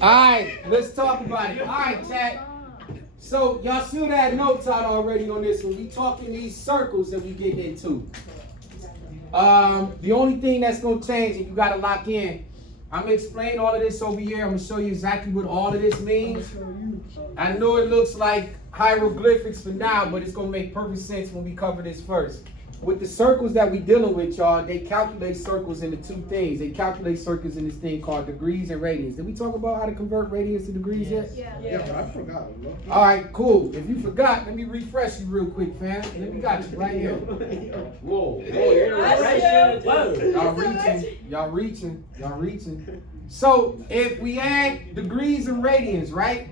right, let's talk about it. All right, chat. So y'all should have notes out already on this one. We talking these circles that we get into. The only thing that's gonna change, and you gotta lock in, I'm gonna explain all of this over here. I'm gonna show you exactly what all of this means. I know it looks like hieroglyphics for now, but it's gonna make perfect sense when we cover this first. With the circles that we dealing with, y'all, they calculate circles into two things. They calculate circles in this thing called degrees and radians. Did we talk about how to convert radians to degrees yet? Yeah, but I forgot. All right, cool. If you forgot, let me refresh you real quick, fam. Let me got you right here. Whoa, you're Y'all reaching. So if we add degrees and radians, right?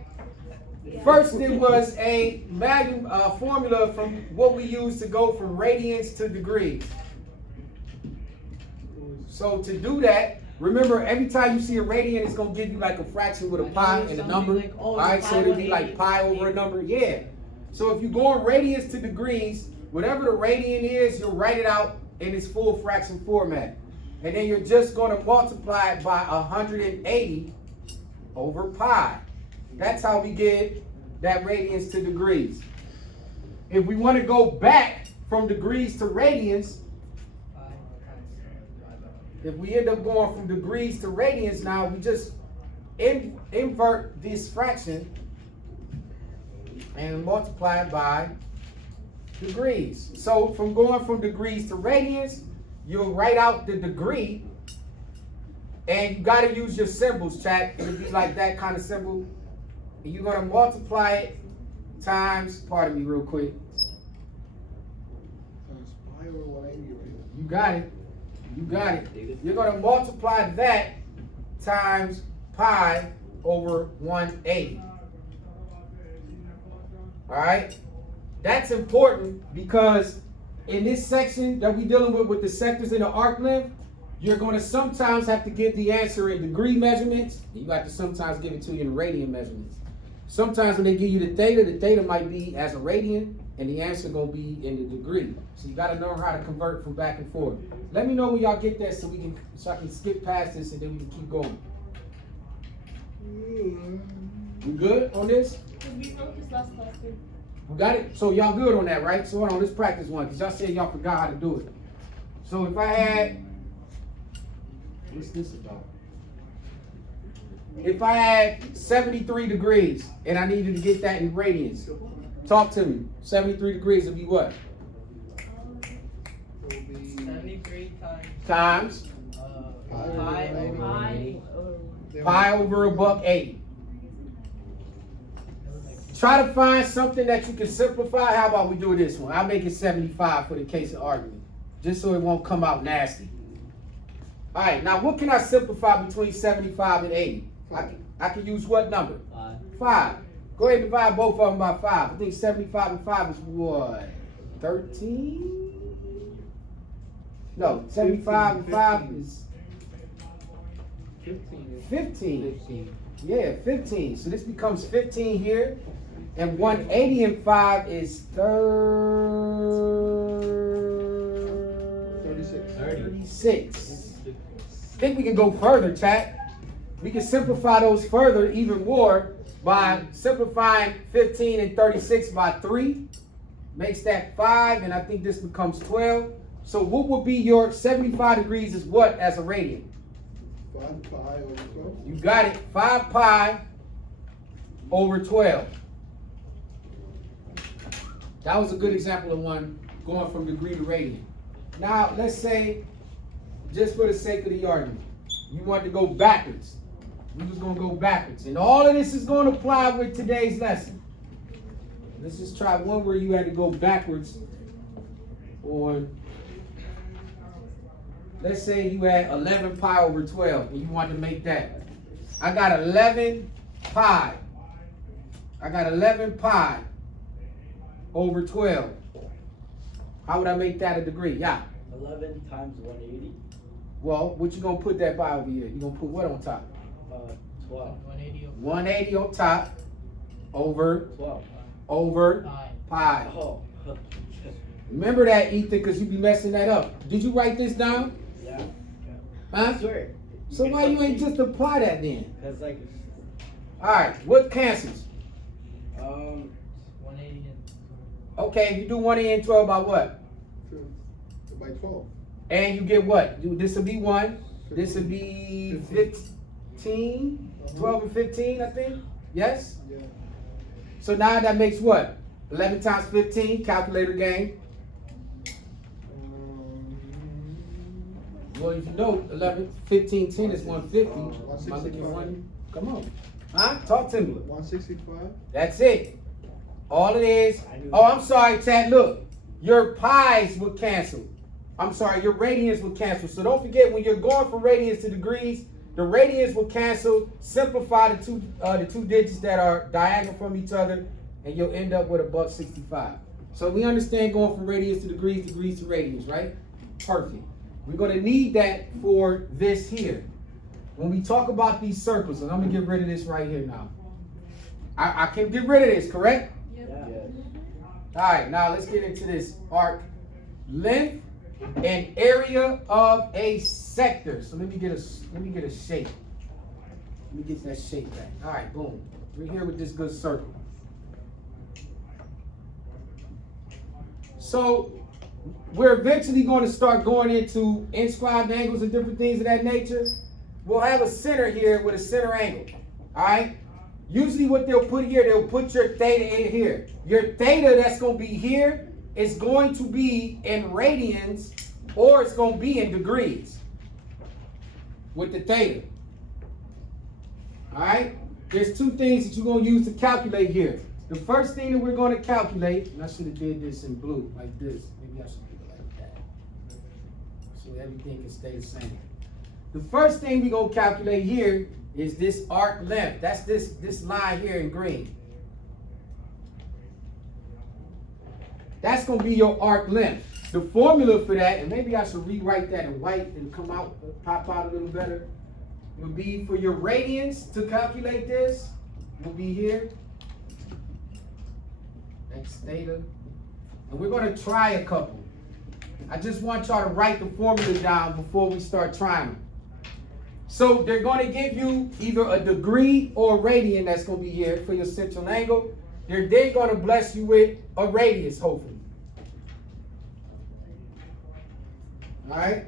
First, it was a value formula from what we use to go from radians to degrees. So to do that, remember every time you see a radian, it's gonna give you like a fraction with a pi and a number. All right, so it'll be like pi over a number. Yeah. So if you go in radians to degrees, whatever the radian is, you'll write it out in its full fraction format, and then you're just gonna multiply it by 180 over pi. That's how we get that radians to degrees. If we want to go back from degrees to radians, if we end up going from degrees to radians, now we just invert this fraction and multiply it by degrees. So from going from degrees to radians, you'll write out the degree, and you got to use your symbols, chat. It'll be like that kind of symbol. And you're going to multiply it times, pardon me real quick. You got it. You're going to multiply that times pi over 180. All right? That's important because in this section that we're dealing with the sectors in the arc length, you're going to sometimes have to give the answer in degree measurements. And you have to sometimes give it to you in radian measurements. Sometimes when they give you the theta might be as a radian, and the answer going to be in the degree. So you got to know how to convert from back and forth. Let me know when y'all get that so I can skip past this and then we can keep going. We good on this? We focused last class too. We got it? So y'all good on that, right? So hold on, let's practice one, because y'all said y'all forgot how to do it. So if I had, what's this about? If I had 73 degrees and I needed to get that in radians, talk to me. 73 degrees would be what? 73 times pi over a buck 80. Try to find something that you can simplify. How about we do this one? I'll make it 75 for the case of argument, just so it won't come out nasty. All right, now what can I simplify between 75 and 80? I can use what number? 5. Go ahead and divide both of them by 5. I think 75 and 5 is what? 13? No, 75 and 5 is 15. Yeah, 15. So this becomes 15 here. And 180 and 5 is 36. I think we can go further, chat. We can simplify those further even more by simplifying 15 and 36 by 3. Makes that 5, and I think this becomes 12. So what would be your 75 degrees is what as a radian? 5 pi over 12. You got it. 5 pi over 12. That was a good example of one going from degree to radian. Now, let's say, just for the sake of the argument, you want to go backwards. We was going to go backwards. And all of this is going to apply with today's lesson. Let's just try one where you had to go backwards on, let's say you had 11 pi over 12 and you wanted to make that. I got 11 pi. I got 11 pi over 12. How would I make that a degree? Yeah. 11 times 180. Well, what you gonna put that by over here? You gonna put what on top? 12. 180 on top over 12. Over pi. Oh. Remember that, Ethan, because you be messing that up. Did you write this down? Yeah. Huh? I swear. So why you ain't just apply that then? Cause like, Alright, what cancels? 180 and. Okay, if you do 180 and 12 by what? By 12. And you get what? This will be 1. This will be 15. 12 and 15, I think. Yes? Yeah. So now that makes what? 11 times 15, calculator game. Well, if you know 11, 15, 10 is 150. Am I looking at one? Come on. Huh? Talk to me. 165. That's it. All it is. Oh, I'm sorry, Chad. Look, your pies will cancel. I'm sorry, your radians will cancel. So don't forget, when you're going from radians to degrees, the radians will cancel. Simplify the two digits that are diagonal from each other, and you'll end up with a $1.65. So we understand going from radians to degrees to radians, right? Perfect. We're going to need that for this here. When we talk about these circles, and I'm going to get rid of this right here now. I can get rid of this, correct? Yeah. All right, now let's get into this arc length and area of a sector. So let me get a shape. Let me get that shape back. All right, boom. We're here with this good circle. So we're eventually going to start going into inscribed angles and different things of that nature. We'll have a center here with a center angle. All right. Usually what they'll put here, they'll put your theta in here. Your theta that's going to be here is going to be in radians, or it's going to be in degrees with the theta. All right. There's two things that you're going to use to calculate here. The first thing that we're going to calculate, and I should have did this in blue like this. Maybe I should do it like that, so everything can stay the same. The first thing we're going to calculate here is this arc length. That's this line here in green. That's going to be your arc length. The formula for that, and maybe I should rewrite that in white and pop out a little better, will be for your radians to calculate this, will be here. X theta. And we're going to try a couple. I just want y'all to write the formula down before we start trying them. So they're going to give you either a degree or a radian that's going to be here for your central angle. They're then going to bless you with a radius, hopefully. All right?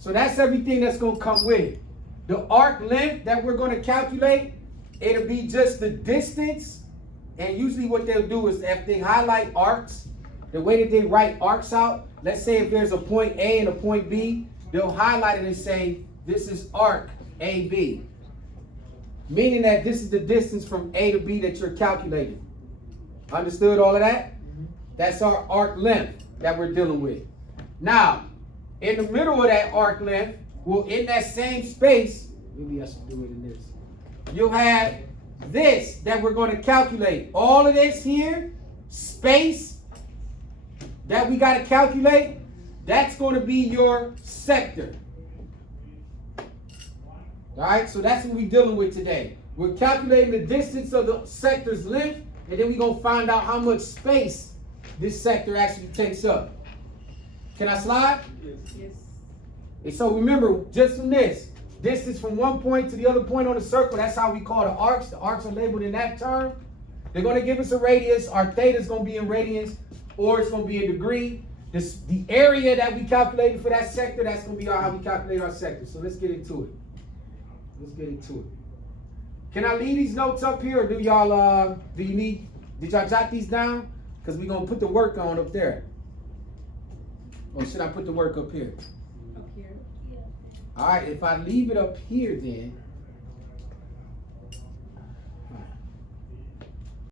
So that's everything that's going to come with it. The arc length that we're going to calculate, it'll be just the distance. And usually what they'll do is if they highlight arcs, the way that they write arcs out, let's say if there's a point A and a point B, they'll highlight it and say, this is arc AB. Meaning that this is the distance from A to B that you're calculating. Understood all of that? That's our arc length that we're dealing with. Now, in the middle of that arc length, well, in that same space, maybe I should do it in this. You'll have this that we're going to calculate. All of this here, space that we got to calculate, that's going to be your sector. All right, so that's what we're dealing with today. We're calculating the distance of the sector's length, and then we're going to find out how much space this sector actually takes up. Can I slide? Yes. And so remember, just from this, distance from one point to the other point on the circle, that's how we call the arcs. The arcs are labeled in that term. They're going to give us a radius. Our theta is going to be in radians, or it's going to be a degree. The area that we calculated for that sector, that's going to be how we calculate our sector. So let's get into it. Let's get into it. Can I leave these notes up here, or do y'all, did y'all jot these down? Because we're going to put the work on up there. Or should I put the work up here? Up here. All right, if I leave it up here then,